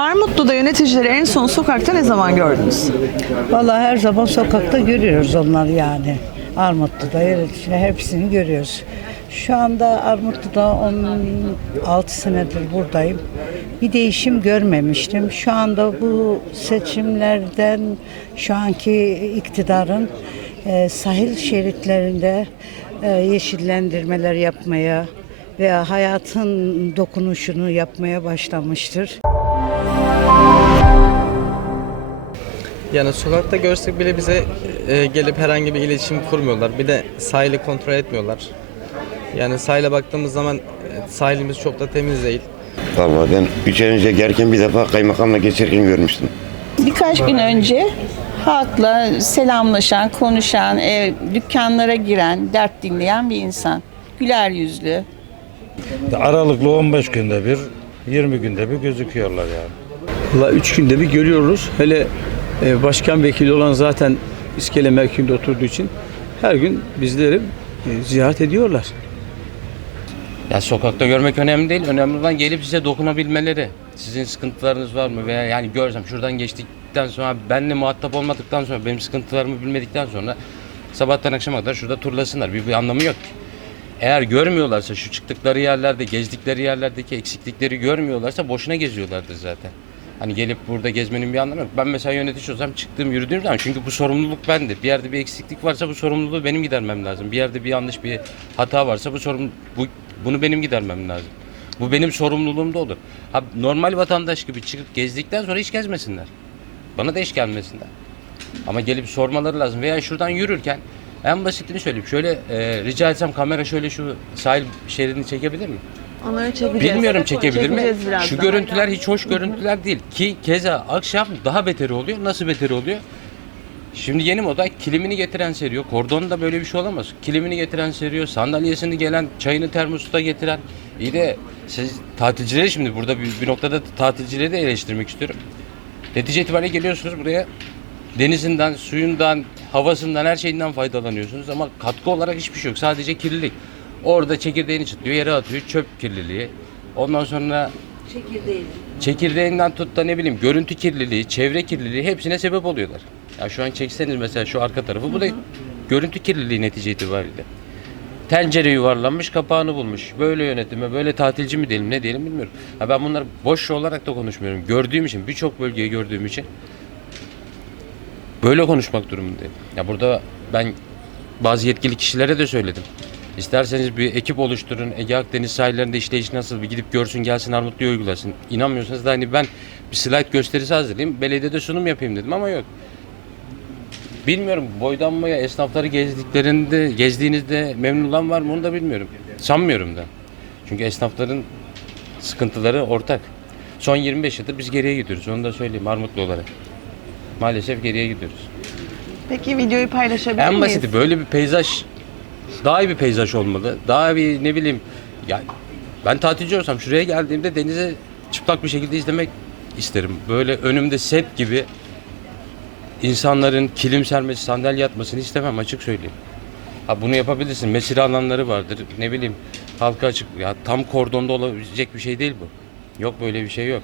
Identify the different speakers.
Speaker 1: Armutlu'da yöneticileri en son sokakta ne zaman gördünüz?
Speaker 2: Vallahi her zaman sokakta görüyoruz onları yani. Armutlu'da yöneticiler hepsini görüyoruz. Şu anda Armutlu'da 16 senedir buradayım. Bir değişim görmemiştim. Şu anda bu seçimlerden şu anki iktidarın e, sahil şeritlerinde e, yeşillendirmeler yapmaya ve hayatın dokunuşunu yapmaya başlamıştır.
Speaker 3: Yani sokakta görsek bile bize e, gelip herhangi bir iletişim kurmuyorlar. Bir de sahili kontrol etmiyorlar. Yani sahile baktığımız zaman e, sahilimiz çok da temiz değil.
Speaker 4: Vallahi ben üç ay önce gelirken bir defa kaymakamla geçerken görmüştüm.
Speaker 5: Birkaç gün önce halkla selamlaşan, konuşan, e, dükkanlara giren, dert dinleyen bir insan. Güler yüzlü.
Speaker 6: Aralıklı 15 günde bir, 20 günde bir gözüküyorlar yani.
Speaker 7: Valla üç günde bir görüyoruz. Hele e, başkan vekili olan zaten iskele mevkiinde oturduğu için her gün bizleri e, ziyaret ediyorlar.
Speaker 8: Ya sokakta görmek önemli değil. Önemli olan gelip size dokunabilmeleri. Sizin sıkıntılarınız var mı? Veya yani görsem şuradan geçtikten sonra benle muhatap olmadıktan sonra benim sıkıntılarımı bilmedikten sonra sabahtan akşama kadar şurada turlasınlar. Bir, bir anlamı yok ki. Eğer görmüyorlarsa şu çıktıkları yerlerde, gezdikleri yerlerdeki eksiklikleri görmüyorlarsa boşuna geziyorlardır zaten. Hani gelip burada gezmenin bir anlamı yok. Ben mesela yönetici olsam çıktığım yürüdüğüm zaman çünkü bu sorumluluk bende. Bir yerde bir eksiklik varsa bu sorumluluğu benim gidermem lazım. Bir yerde bir yanlış bir hata varsa bu sorun bu, bunu benim gidermem lazım. Bu benim sorumluluğumda olur. Ha, normal vatandaş gibi çıkıp gezdikten sonra hiç gezmesinler. Bana da hiç gelmesinler. Ama gelip sormaları lazım. Veya şuradan yürürken en basitini söyleyeyim. Şöyle e, rica etsem kamera şöyle şu sahil şeridini çekebilir mi?
Speaker 1: Onları çekeceğiz.
Speaker 8: Bilmiyorum çekebilir mi?
Speaker 1: Çekeceğiz birazdan.
Speaker 8: Şu görüntüler hiç hoş görüntüler değil. Ki keza akşam daha beteri oluyor. Nasıl beteri oluyor? Şimdi yeni moda kilimini getiren seriyor. Kordonda böyle bir şey olamaz. Kilimini getiren seriyor. Sandalyesini gelen, çayını termosta getiren. İyi de siz tatilcileri şimdi burada bir, bir noktada tatilcileri de eleştirmek istiyorum. Netice itibariyle geliyorsunuz buraya. Denizinden, suyundan, havasından, her şeyinden faydalanıyorsunuz. Ama katkı olarak hiçbir şey yok. Sadece kirlilik. Orada çekirdeğini çıtlıyor, yere atıyor. Çöp kirliliği. Ondan sonra çekirdeğinden tut da ne bileyim görüntü kirliliği, çevre kirliliği hepsine sebep oluyorlar. Ya şu an çekseniz mesela şu arka tarafı bu da görüntü kirliliği netice itibariyle. Tencere yuvarlanmış, kapağını bulmuş. Böyle yönetime, böyle tatilci mi diyelim, ne diyelim bilmiyorum. Ha ben bunları boş olarak da konuşmuyorum. Gördüğüm için, birçok bölgeyi gördüğüm için böyle konuşmak durumundayım. Ya burada ben bazı yetkili kişilere de söyledim. İsterseniz bir ekip oluşturun. Ege Akdeniz sahillerinde işleyiş nasıl bir gidip görsün gelsin Armutlu'ya uygulasın. İnanmıyorsanız da hani ben bir slide gösterisi hazırlayayım. Belediyede sunum yapayım dedim ama yok. Bilmiyorum boydan boya esnafları gezdiklerinde, gezdiğinizde memnun olan var mı onu da bilmiyorum. Sanmıyorum da. Çünkü esnafların sıkıntıları ortak. Son 25 yıldır biz geriye gidiyoruz. Onu da söyleyeyim Armutlu olarak. Maalesef geriye gidiyoruz.
Speaker 1: Peki videoyu paylaşabilir
Speaker 8: En
Speaker 1: miyiz?
Speaker 8: basiti böyle bir peyzaj daha iyi bir peyzaj olmalı. Daha bir ne bileyim ya ben tatilci olsam şuraya geldiğimde denize çıplak bir şekilde izlemek isterim. Böyle önümde set gibi insanların kilim sermesi, sandalye atmasını istemem açık söyleyeyim. Ha bunu yapabilirsin. Mesire alanları vardır. Ne bileyim halka açık ya tam kordonda olabilecek bir şey değil bu. Yok böyle bir şey yok.